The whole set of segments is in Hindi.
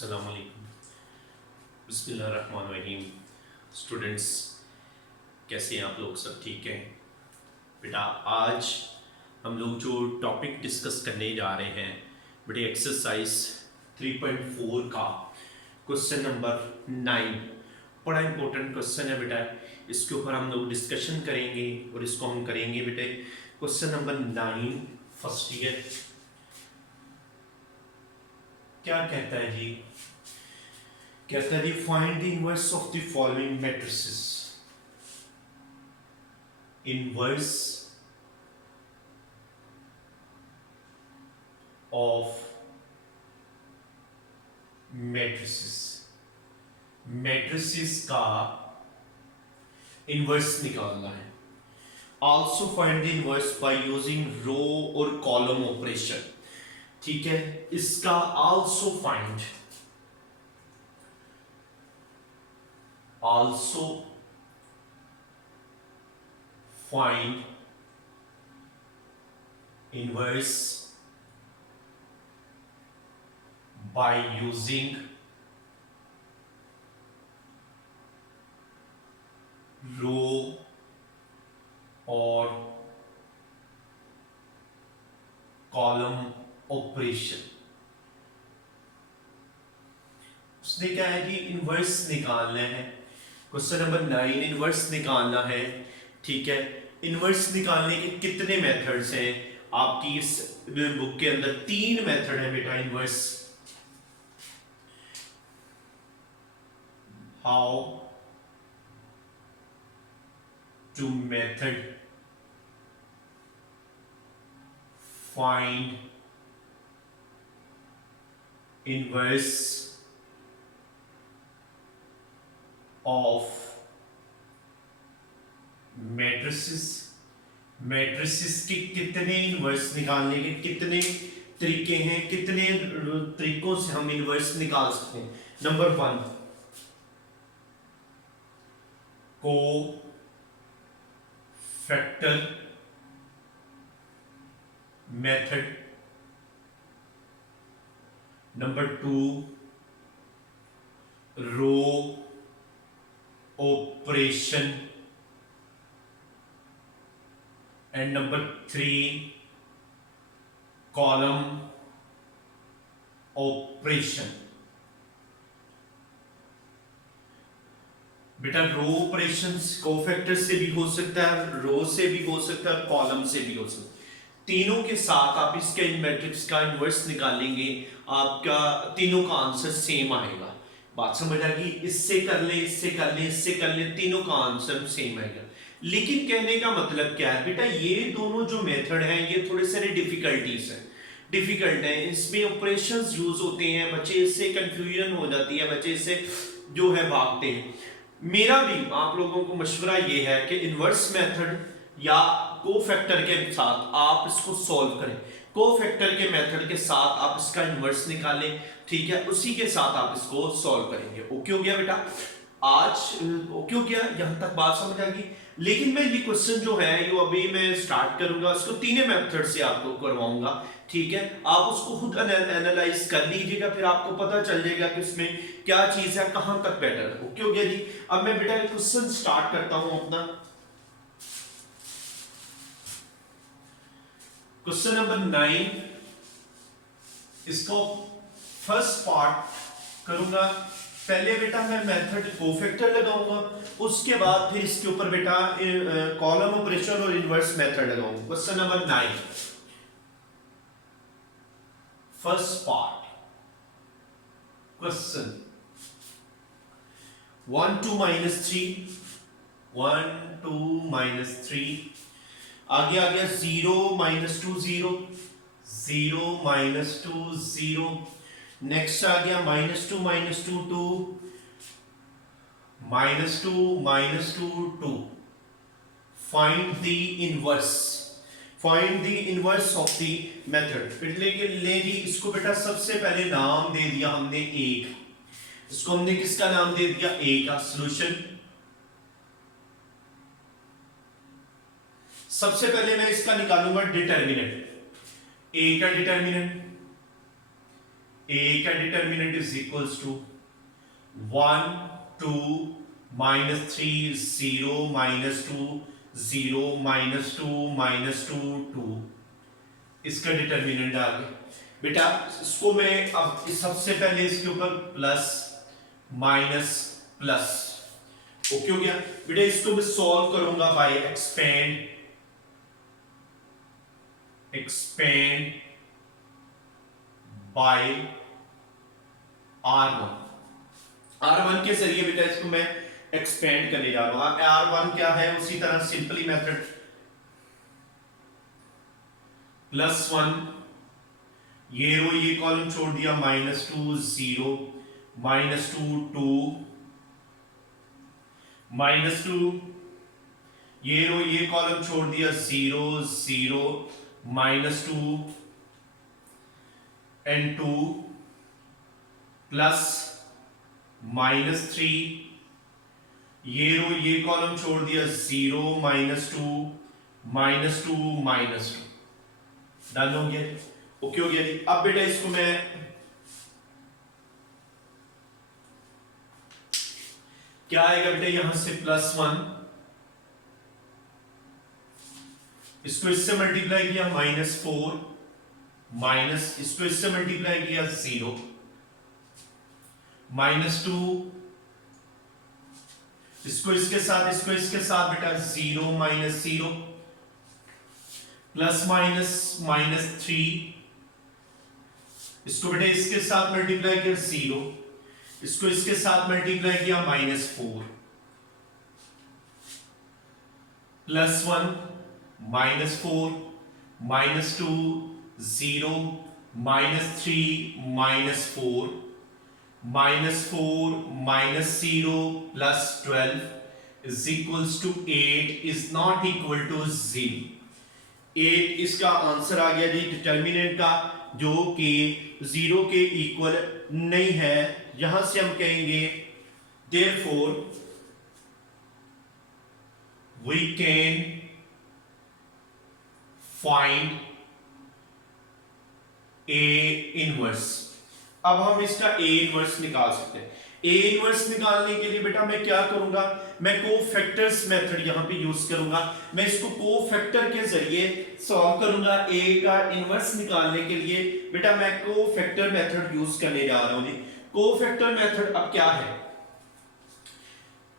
अस्सलाम वालेकुम। बिस्मिल्लाहिर्रहमानिर्रहीम। स्टूडेंट्स, कैसे हैं आप लोग? सब ठीक हैं? बेटा, आज हम लोग जो टॉपिक डिस्कस करने जा रहे हैं बेटे, एक्सरसाइज 3.4 का क्वेश्चन नंबर 9। बड़ा इंपॉर्टेंट क्वेश्चन है बेटा। इसके ऊपर हम लोग डिस्कशन करेंगे और इसको हम करेंगे बेटे क्वेश्चन नंबर 9 फर्स्ट ईयर। क्या कहता है जी? कहता है जी, find the inverse of the following matrices. Inverse of matrices. Matrices का इनवर्स निकालना है। Also find the inverse by using row और कॉलम ऑपरेशन। ठीक है, इसका also find, also find inverse by using row or column operation। उसने क्या है कि इनवर्स निकालना है। क्वेश्चन नंबर 9 इनवर्स निकालना है। ठीक है, इनवर्स निकालने के कितने मेथड्स हैं आपकी इस बुक के अंदर? 3 मेथड है बेटा inverse. How to method find inverse of matrices. Matrices के कितने इनवर्स निकालने के कितने तरीके हैं, कितने तरीकों से हम इनवर्स निकाल सकते हैं? Number 1, cofactor method. Number 2, row operation. And number 3, column operation. बेटा, रो ऑपरेशन कोफैक्टर से भी हो सकता है, रो से भी हो सकता है, कॉलम से भी हो सकता है। तीनों के साथ आप इसके इन मैट्रिक्स का इनवर्स निकालेंगे, आपका तीनों का आंसर सेम आएगा। बात समझ आ गई? इससे कर ले, इससे कर ले, इससे कर ले, तीनों का आंसर सेम आएगा। लेकिन कहने का मतलब क्या है बेटा, ये दोनों जो मेथड हैं ये थोड़े सारे डिफिकल्टीज हैं, डिफिकल्ट है। इसमें ऑपरेशंस यूज होते हैं, बच्चे इससे कंफ्यूजन हो जाती है, बच्चे इससे जो है भागते हैं। मेरा भी आप लोगों को मशवरा ये है कि इनवर्स मेथड या कोफैक्टर के साथ आप इसको सॉल्व करें। कोफैक्टर के मेथड के साथ आप इसका इनवर्स निकालें, ठीक है, उसी के साथ आप इसको सॉल्व करेंगे। ओके हो गया बेटा? आज ओके हो गया? यहां तक बात समझ आ गई? लेकिन मैं ये क्वेश्चन जो है ये अभी मैं स्टार्ट करूंगा, इसको तीनों मेथड से आपको करवाऊंगा। ठीक है, आप उसको खुद एनालाइज कर लीजिएगा, फिर आपको पता चल जाएगा कि इसमें क्या चीज है, कहां तक बेटर है। ओके हो गया जी? अब मैं बेटा क्वेश्चन स्टार्ट करता हूं अपना। क्वेश्चन नंबर 9, इसको फर्स्ट पार्ट करूंगा। पहले बेटा मैं मेथड कोफैक्टर लगाऊंगा, उसके बाद फिर इसके ऊपर बेटा कॉलम ऑपरेशन और इनवर्स मेथड लगाऊंगा। Question number 9 first part. Question 1 2 -3, 1 2 -3, आगे आ गया 0 -2 0, 0 -2 0, नेक्स्ट आ गया -2 -2 2, -2 -2 2। Find the inverse, find the inverse of the method. ले जी, इसको बेटा सबसे पहले नाम दे दिया हमने 1। इसको हमने किसका नाम दे दिया? A का सॉल्यूशन। सबसे पहले मैं इसका निकालूंगा डिटर्मिनेंट। A का डिटर्मिनेंट, ए का डिटर्मिनेंट इज इक्वल्स टू 1 2 -3 0 -2 0 -2 -2 2 इसका डिटर्मिनेंट आ गया बेटा। इसको मैं अब सबसे पहले इसके ऊपर प्लस माइनस प्लस ओके हो गया बेटा। इसको मैं सॉल्व करूंगा बाय एक्सपेंड बाय R1 के जरिए बेटा इसको मैं एक्सपेंड करने जा रहा हूं। R1 क्या है, उसी तरह सिंपली मेथड +1 ये रो ये कॉलम छोड़ दिया -2 0 -2 2 -2 ये रो ये कॉलम छोड़ दिया 0 0 -2 and 2 प्लस -3 ये रो ये कॉलम छोड़ दिया 0 -2 -2 डन हो गया ओके हो गया जी। अब बेटा इसको मैं क्या आएगा बेटा यहां से +1 इसको इससे मल्टीप्लाई किया -4 माइनस इसको इससे मल्टीप्लाई किया 0 -2 इसको इसके साथ बेटा 0 -0 प्लस -3 इसको बेटा इसके साथ मल्टीप्लाई किया 0 इसको इसके साथ मल्टीप्लाई किया -4 +1 -4 -2 0 -3 -4 -4 -0 plus 12 is equals to 8 is not equal to 0। 8 इसका आंसर आ गया जी डिटर्मिनेंट का, जो कि 0 के इक्वल नहीं है। यहां से हम कहेंगे therefore we can find A inverse. अब हम इसका A इनवर्स निकाल सकते हैं। A इनवर्स निकालने के लिए बेटा मैं क्या करूंगा, मैं कोफैक्टर्स मेथड यहां पे यूज करूंगा। मैं इसको कोफैक्टर के जरिए सॉल्व करूंगा। A का इनवर्स निकालने के लिए बेटा मैं कोफैक्टर मेथड यूज करने जा रहा हूं जी। कोफैक्टर मेथड अब क्या है,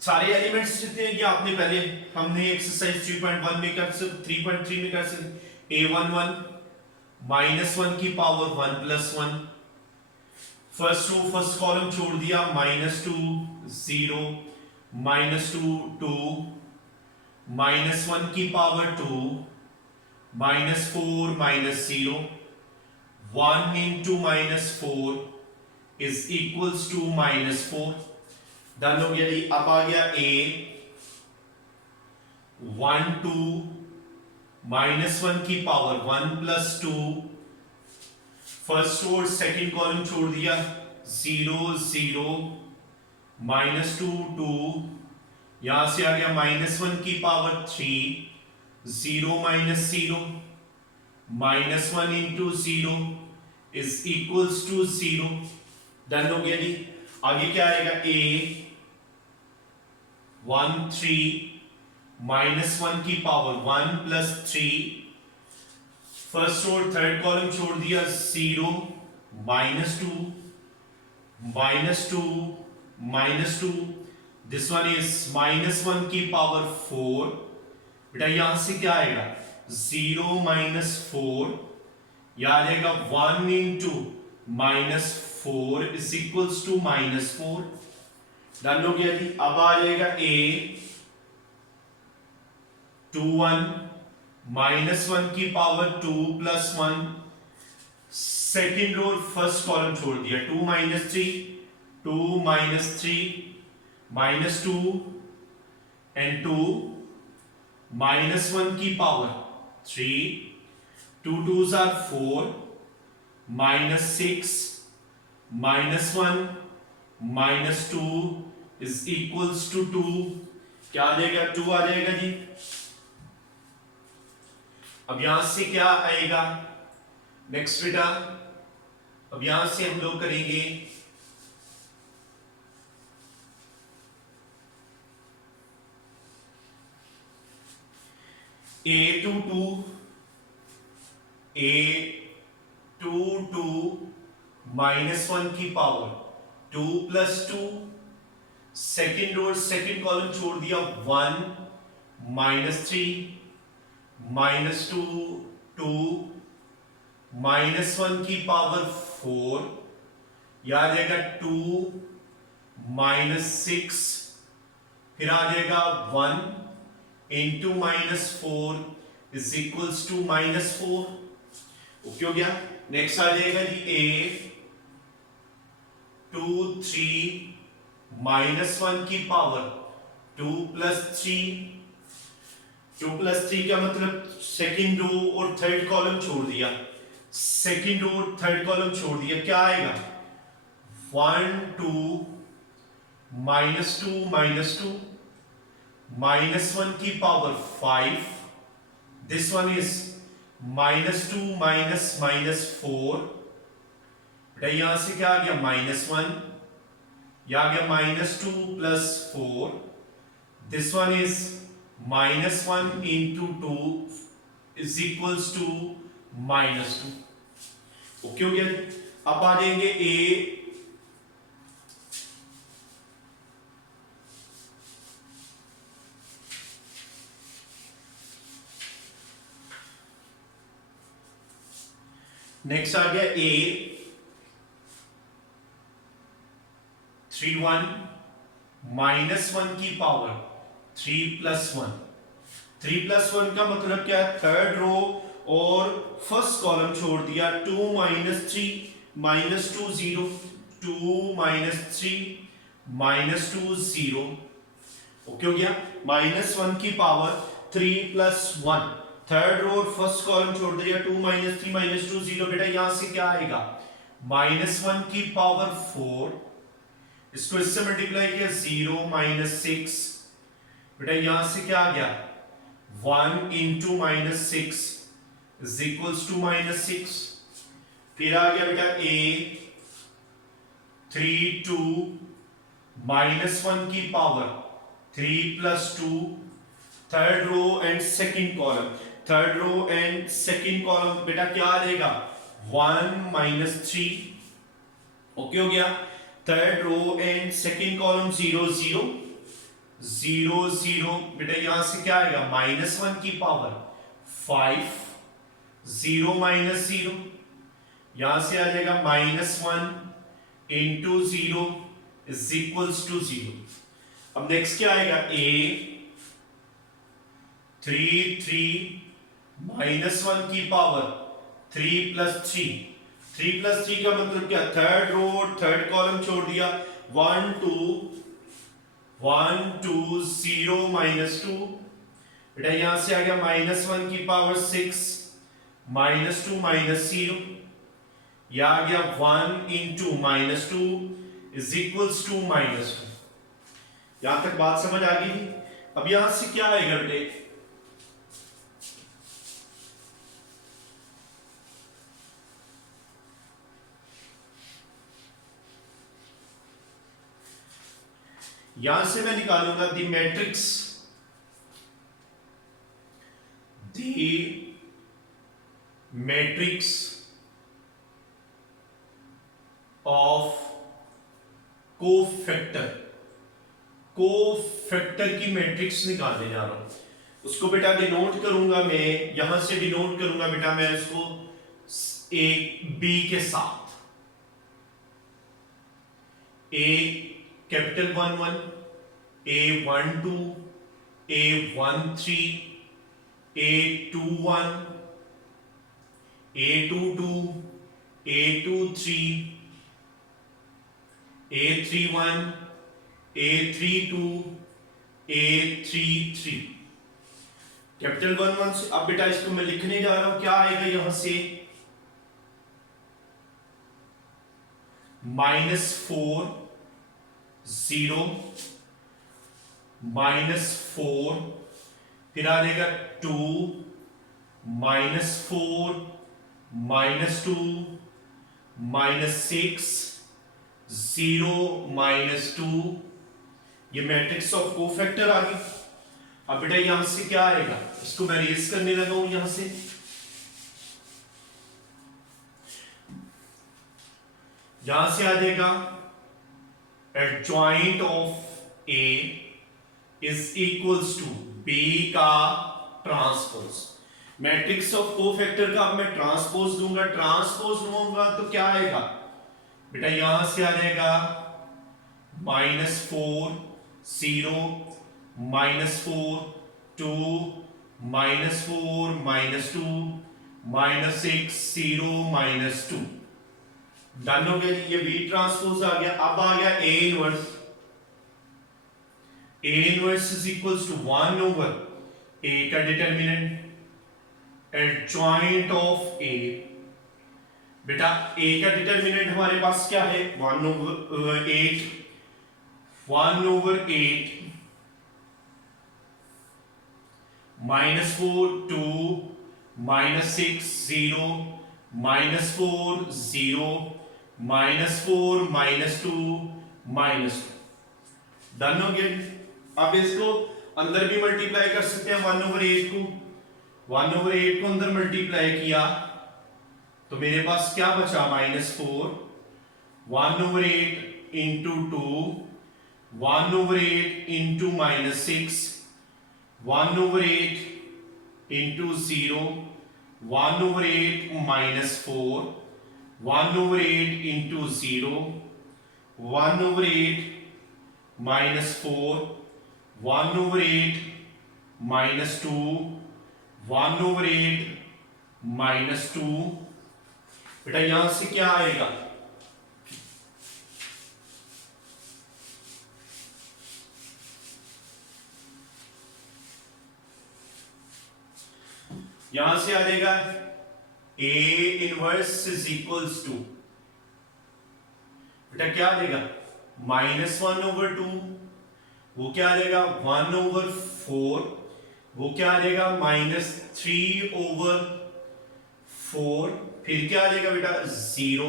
सारे एलिमेंट्स जितने हैं ये आपने पहले हमने एक्सरसाइज 3.1 में कर सकते 3.3 में कर सकते a11 -1 की power 1 + 1 first row first column छोड़ दिया -2 0 -2 2 -1 की power 2 -4 -0 1 into -4 is equals to -4। Done हो गया जी। अब आ गया A 1 2 -1 की पावर 1 + 2 फर्स्ट और सेकंड कॉलम छोड़ दिया 0 0 -2 2 यहां से आ गया -1 की power 3 0 -0 -1 into 0 is equals to 0। Done हो गया जी। आगे क्या आएगा A 1 3 -1 की पावर 1 + 3 फर्स्ट और थर्ड कॉलम छोड़ दिया 0 -2 -2 दिस वन इज -1 की पावर 4। बेटा यहां से क्या आएगा 0 -4 या आ जाएगा 1 into -4 is equals to -4। Done हो गया जी। अब आ जाएगा A 2 1 -1 की power 2 + 1 second row first column छोड़ दिया 2 -3 2 -3 -2 and 2 -1 की power 3 2 2s are 4 -6 -1 -2 is equals to 2। क्या आ जाएगा 2 आ जाएगा जी। अब यहां से क्या आएगा नेक्स्ट बेटा अब यहां से हम लोग करेंगे a टू माइनस वन की पावर 2 + 2, सेकेंड और सेकेंड कॉलम छोड़ दिया 1 -3 -2 2 -1 की पावर 4, यह आ जाएगा 2 -6, फिर आ जाएगा 1 into -4 is equals to -4। Okay हो गया। नेक्स्ट आ जाएगा जी a2 3 -1 की पावर 2 + 3, 2 + 3 का मतलब सेकंड रो और थर्ड कॉलम छोड़ दिया, सेकंड रो और थर्ड कॉलम छोड़ दिया, क्या आएगा 1 2 -2 -2 -1 की पावर 5, दिस वन इज -2 -4, बेटा यहां से क्या आ गया -1, यह आ गया -2 + 4, this one is -1 into 2 is equals to -2। Okay हो गया। अब आ जाएंगे नेक्स्ट आ गया a31 -1 की पावर 3 + 1, 3 + 1 का मतलब क्या है, थर्ड रो और फर्स्ट कॉलम छोड़ दिया, 2 -3 -2 0, 2 -3 -2 0। ओके हो गया। -1 की पावर 3 + 1, थर्ड रो और फर्स्ट कॉलम छोड़ दिया, 2 -3 -2 0, बेटा यहां से क्या आएगा -1 की पावर 4, इसको इससे मल्टीप्लाई किया 0 -6, बेटा यहां से क्या आ गया 1 इंटू -6 इज इक्वल्स टू -6। फिर आ गया बेटा a32 -1 की power 3 + 2, third row and second column, third row and second column, बेटा क्या आ जाएगा 1 -3। ओके हो गया। Third row and second column 0 0 0 0, बेटा यहां से क्या आएगा -1 की पावर 5, 0 -0, यहां से आ जाएगा -1 इंटू 0 इज इक्वल्स टू 0। अब नेक्स्ट क्या आएगा a33 -1 की पावर 3 + 3, 3 + 3 का मतलब क्या, थर्ड रो थर्ड कॉलम छोड़ दिया, 1 2 0 -2, बेटा यहां से आ गया -1 की पावर 6 -2 -0, यह आ गया 1 इंटू -2 इज इक्वल्स टू -2। यहां तक बात समझ आ गई। अब यहां से क्या आएगा बेटे, यहां से मैं निकालूंगा the matrix of cofactor, cofactor की मैट्रिक्स निकालने जा रहा हूं। उसको बेटा डिनोट करूंगा मैं, यहां से डिनोट करूंगा बेटा मैं इसको एक बी के साथ, ए capital 1 1, A12 A13 A21 A22 A23 A31 A32 A33, capital 1 1 से। अब बेटा इसको मैं लिखने जा रहा हूं, क्या आएगा यहां से -4 0 -4, फिर आ जाएगा 2 -4 -2 -6 0 -2, ये मैट्रिक्स ऑफ कोफैक्टर आ गई। अब बेटा यहां से क्या आएगा, इसको मैं रेस करने लगा हूं यहां से, यहां से आ जाएगा adjoint of A is equals to B का ट्रांसपोज। मैट्रिक्स ऑफ कोफैक्टर का अब मैं ट्रांसपोज दूंगा, ट्रांसपोज लूंगा तो क्या आएगा बेटा, यहां से आ जाएगा -4 0 -4 2 -4 -2 -6 0 -2। डन हो गया जी, ये V ट्रांसपोज आ गया। अब आ गया A inverse. A inverse is equals to 1 over A का डिटर्मिनेंट एडजॉइंट ऑफ A। बेटा A का डिटर्मिनेंट हमारे पास क्या है, 1 ओवर 8 -4 2 -6 0 -4 0 -4 -2 -2। डन हो गया। अब इसको अंदर भी मल्टीप्लाई कर सकते हैं, 1 ओवर 8 को, 1 ओवर 8 को अंदर मल्टीप्लाई किया तो मेरे पास क्या बचा, -4 1 over 8 into 2 1 over 8 into -6 1 over 8 into 0 1 over 8 -4 1 over 8 into 0 1 over 8 -4 1 over 8 -2 1 over 8 -2। बेटा यहां से क्या आएगा, यहां से आ जाएगा A inverse is equals to, बेटा क्या आ जाएगा -1 ओवर 2, वो क्या आ जाएगा 1 ओवर 4, वो क्या आ जाएगा -3 ओवर 4, फिर क्या आ जाएगा बेटा 0,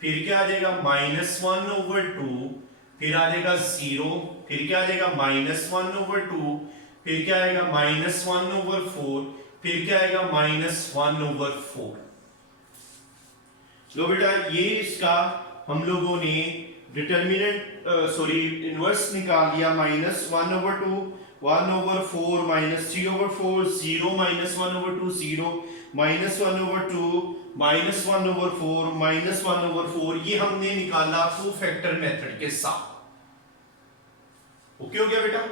फिर क्या आ जाएगा -1 ओवर 2, फिर आ जाएगा 0, फिर क्या आ जाएगा -1 ओवर 2, फिर क्या आएगा -1 ओवर 4, फिर क्या आएगा -1 ओवर 4। लो बेटा ये इसका हम लोगों ने डिटर्मिनेंट इनवर्स निकाल लिया, -1 over 2 1 over 4 -3 over 4 0 -1 over 2 0 -1 over 2 -1 over 4 -1 over 4, ये हमने निकाला कोफैक्टर मेथड के साथ। ओके हो गया बेटा।